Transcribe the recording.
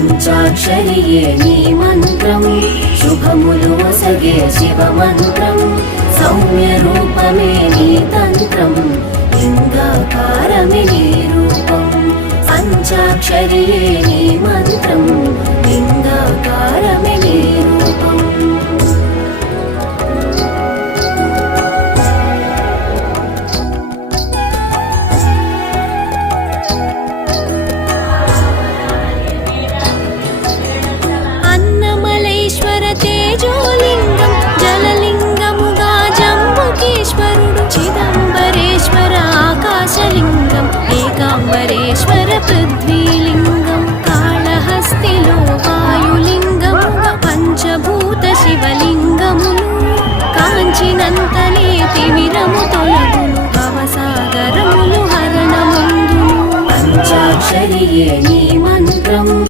పంచాక్షరియే నీ మంత్రం శుభములు ఒసగే శివ మంత్రం సౌమ్య రూపమే నీ తంత్రం లింగాకారమే నీ రూపం పంచాక్షరియే నీ